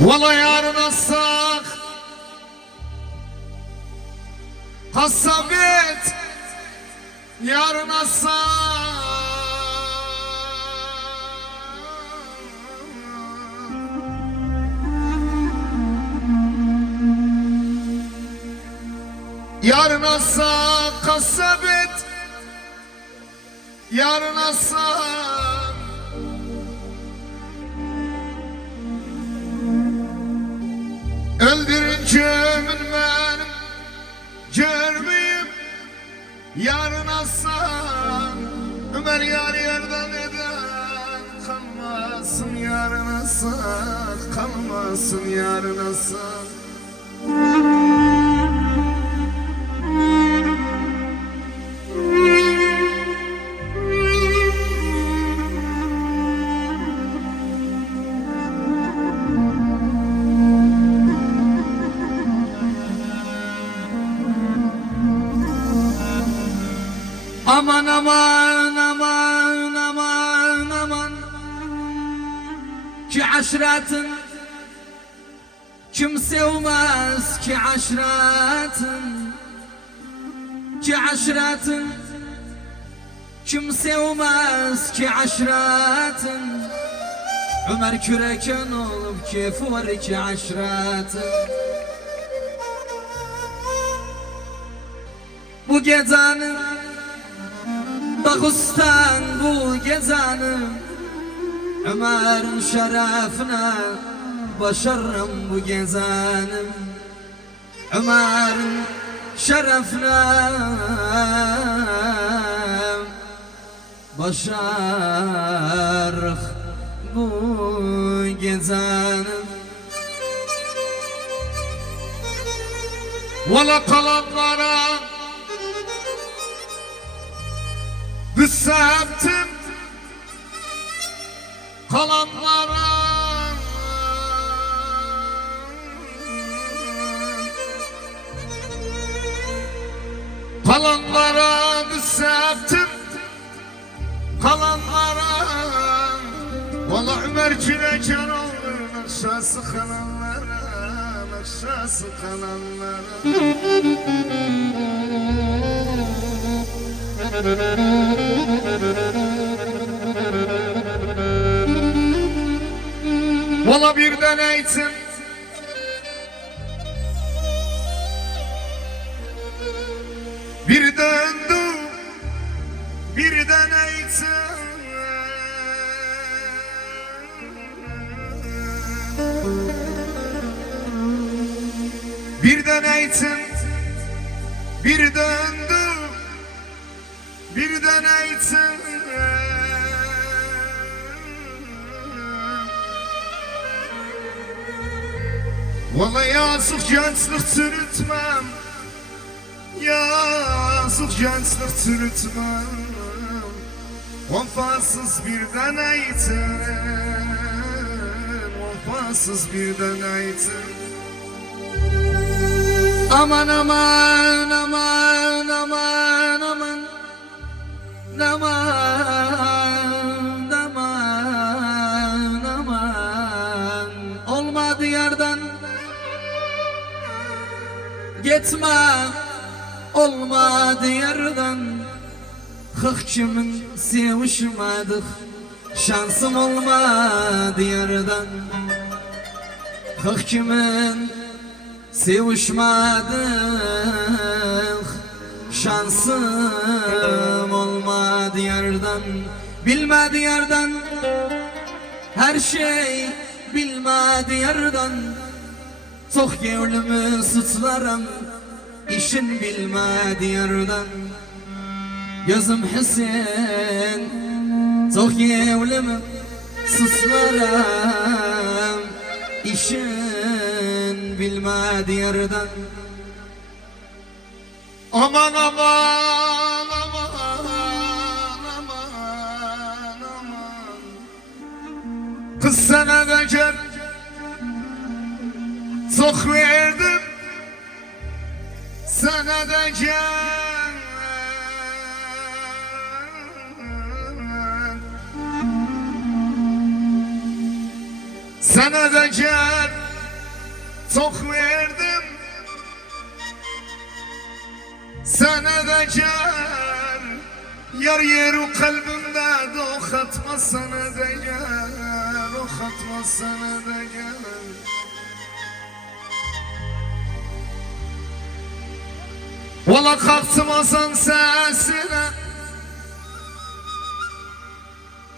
Valla yarın assak Kasabet yarın assak yarın assak Kasabet yarın assak öldürünce ömür görmeyip yarın aslan Ömer yar yerden eden kalmasın yarın aslan kalmasın yarın aslan. Aman aman aman aman aman ki aşiretin kim sevmez ki aşiretin ki aşiretin kim sevmez ki aşiretin Ömer küreken olup keyfi var ki aşiretin bu gecenin Dağıstan bu gecenin Ömer'in şerefine başarım bu gecenin Ömer'in şerefine başarık bu gecenin. Valla kalanlara Kısattım kalanlara Kalanlara kısattım kalanlara Valla Ömer Çilecan oldu nakşası kalanlara nakşası kalanlara Valla birden eğitim bir döndü birden eğitim birden eğitim bir döndü birden eğitim Vallahi yazık gençlik çürütmem yazık gençlik çürütmem Vefasız birden eğitim vefasız birden eğitim Aman aman aman aman aman aman aman aman olmadı yerden gitme olmadı yerden hık kimin sevişmedik şansım olmadı yerden hık kimin sevişmedik şansım olmadı yerden bilmedi yerden her şey bilmedi yerden çok gevlimi suçlarım işin bilmedi yerden gözüm Hüseyin çok gevlimi suçlarım işin bilmedi yerden Aman aman aman aman aman Kız sana da gel çok verdim sana da gel sana da gel çok verdim. Sana da car, yar yeru kalbimde dokatma sana da car, dokatma sana da car. Valla kalktım Hasan sesine,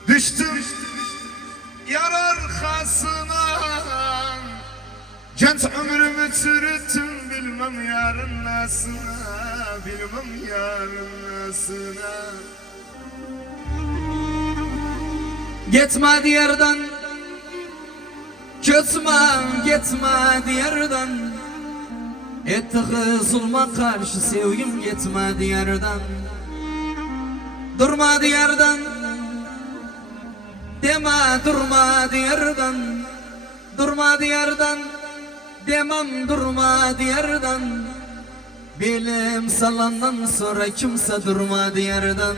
düştüm yar arkasına. Genç ömrümü çürüttüm, bilmem yarın nasına, bilmem yarın nasına. Gitme diyardan, gitme diyardan. Ettiği zulma karşı sevgim gitme diyardan. Durma diyardan, deme durma diyardan. Durma diyardan, demem durma diyardan. Belim salandan sonra kimse durma diyardan.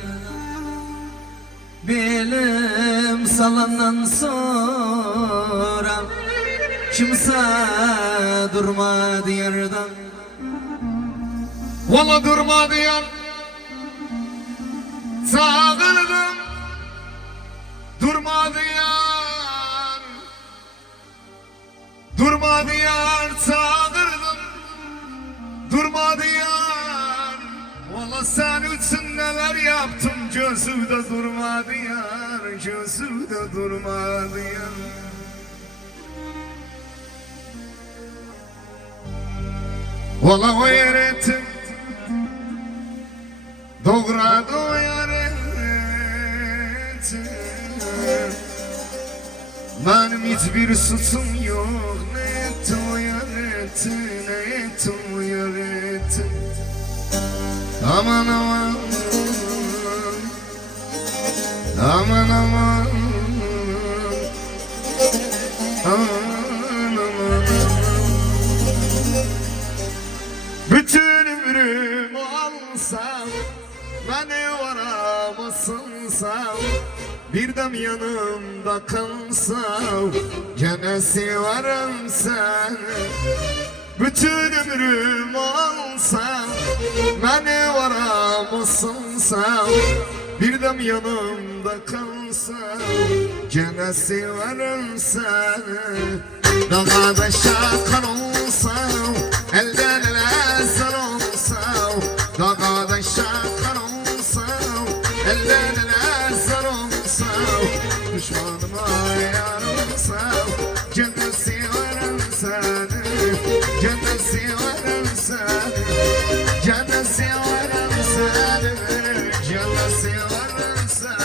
Belim salandan sonra kimse durma diyardan. Valla durma diyar, çağırdım. Durma diyar, durma diyar, çağırdım. Durma diyar, valla sen için neler yaptım. Gözümde durma diyar, gözümde durma diyar. Valla o yeretim, doğradı o yeretim. Benim hiçbir suçum yok, ne etti o yeretim, ne etti o yeretim. Aman aman, aman aman, aman aman. Bütün ömrüm alsam, beni varamasınsam, bir dem yanımda kalsam, gene severim seni. Bütün ömrüm alsam, beni varamasınsam, bir dem yanımda kalsam, gene severim seni. Dağda şakar olsam, elden ele sar olsam. Dağda şakar olsam, elden ele sar olsam. Düşmanıma yar olsam, gene severim seni. Gene severim seni, gene severim seni, gene severim seni.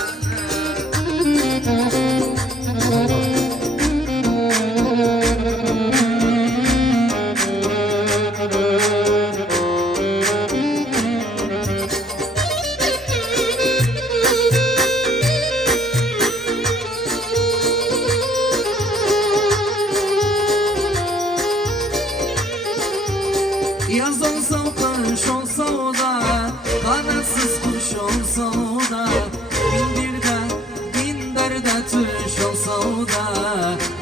Yaz olsa kış olsa da, kanatsız kuş olsa da, bin derde tuş olsa da,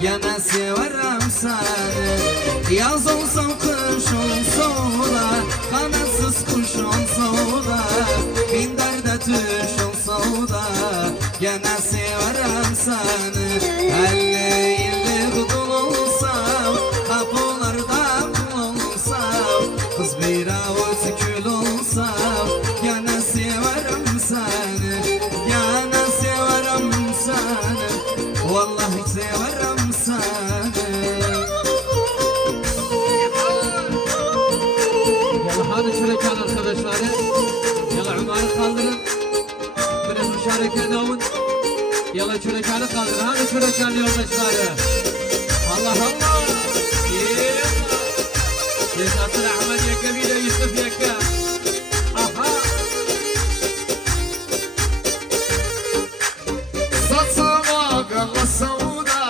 yine severim seni. Yaz olsa kış olsa da, kanatsız kuş olsa da, bin derde tuş olsa da, yine severim seni. Elli yıllık dul olsam, kapılarda kul olsam, kız bir avuç kül olsam, gene severim seni, gene severim seni, vallahi severim seni. Yalla hadi şurakan arkadaşları, yalla Umar'ı kaldırın, biraz müşareke davun. Yalla şurakanı kaldırın, hadi şurakan yoldaşları. Allah Allah. Yaşasın Ahmet Yaka bir de Yusuf Yaka. Aha. Saçıma kala savda,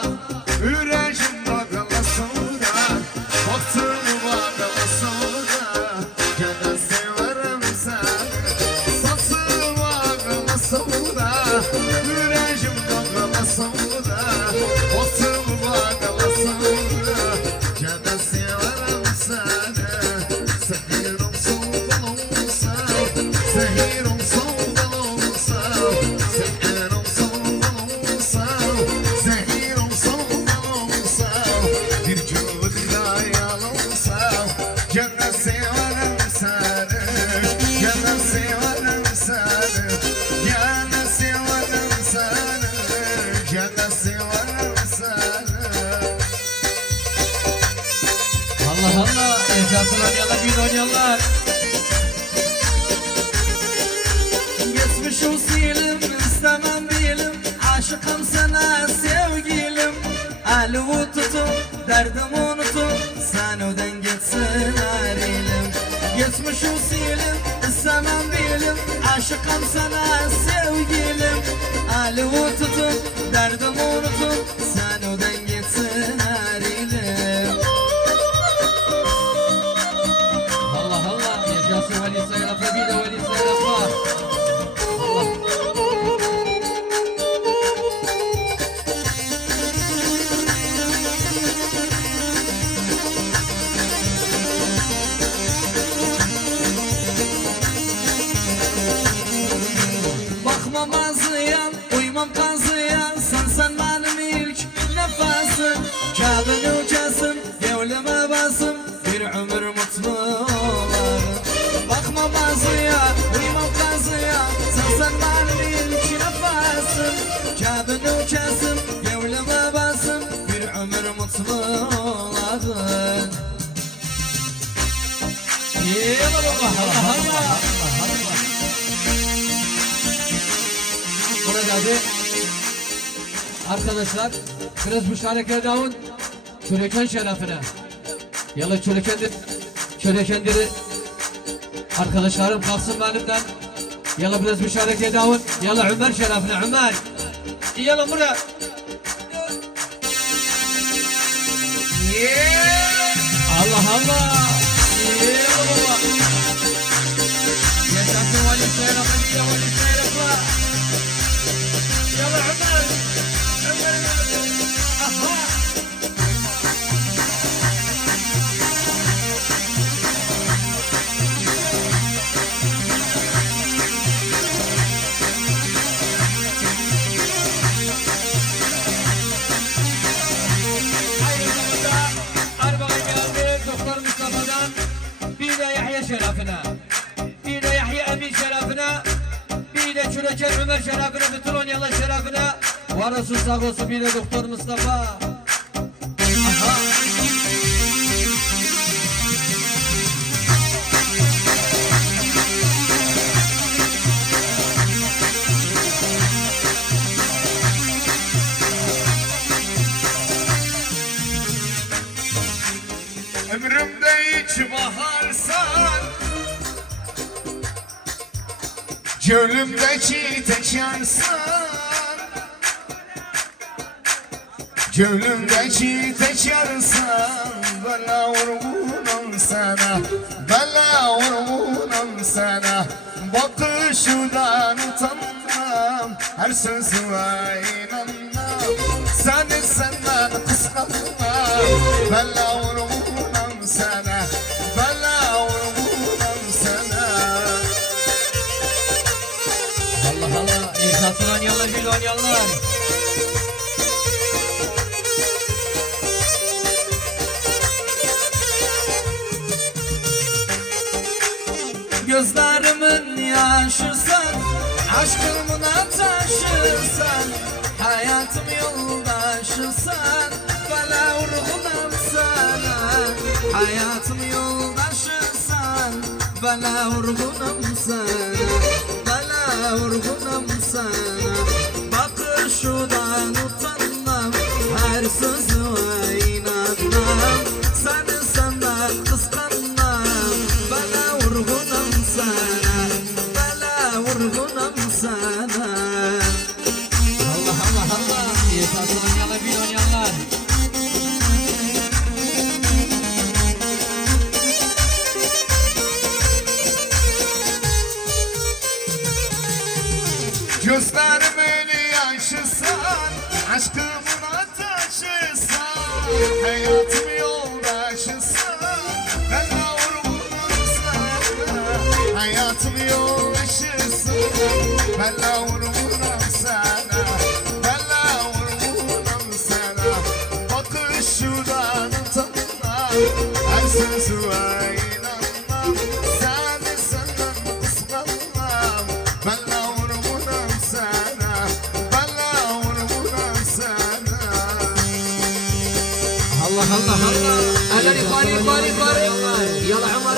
yüreğimde kala savda. Baktığıma kala savda, gene severim seni. Saçıma kala savda, yüreğimde kala savda. Baktığıma kala savda. Yaşasın oynayanlar, bir oynayanlar. Geçmiş usilim istemem bilim, aşıkım sana sevgilim. Elimi tutup derdimi unutup sen öden gitsin her ilim. Geçmiş usilim istemem bilim, aşıkım sana sevgilim. Elimi tutup derdimi unutup sen öden gitsin her ilim. Allah Allah. Yaşasın Veli Sayrafa, bir de Veli Sayrafa. Allah. Bakmam azıyan, uymam kazıyan, sen benim ilk nefesim. Kağıdın ucasım, gevleme basım, bir ömür mutlu olarım. Bakmam azıyan, uymam kazıyan, sen benim ilk nefesim. Kağıdın ucasım, gevleme basım, bir ömür mutlu olarım. Yalla baba. Allah Allah. Burada abi arkadaşlar biraz müşareke davun çöreken şerefine. Yalla çörekenleri arkadaşlarım kalsın benimden. Yalla biraz müşareke davun. Yalla Ömer şerefine Ömer. Yalla buraya. Allah Allah. Yalla baba. Yaşasın Veli Sayrafa, bir de Veli Sayrafa. Yalla Ömer. Ömer. Aha. Arbağa geldi Doktor Mustafa'dan, bir de Yahya şerefine, bir de Yahya Emin şerefine, bir de Çüreken Ömer şerefine, bütün Onyalar şerefine. Var olsun sağ olsun, bir de Doktor Mustafa. Aha. Ömrümde hiç baharsan, gönlümde çiçek yansan, gönlümde çiçek yansan, bana vurgunum sana, bana vurgunum sana. Bakışından utanmam, her sözüme inanmam, seni senden kıskanmam, bana vurgunum sana, bana vurgunum sana. Allah Allah. İnsafın Onyalar, bir de Onyalar. Gözlerimin yaşısan, aşkımın ataşısan, hayatım yoldaşısan, bana vurgunum sana. Hayatım yoldaşısan, bana vurgunum sana, bana vurgunum sana. Bakışından utanmam, her sözüme inanmam, seni senden kıskanmam, bana vurgunum sana, bana vurgunum sana. Allah Allah Allah. İnsafın Onyalar, bir de Onyalar. Gözlerimin yaşısan, aşkımın ataşısan, hayatım yoldaşısan, bana vurgunum sana. Hayatım yoldaşısan, bana vurgunum sana, bana vurgunum sana. Bakışından utanmam, her sözüme inanmam, seni senden kıskanmam, bana vurgunum sana, bana vurgunum sana. Allah Allah Allah. Eller yukarı yukarı yukarı. Yala Ömer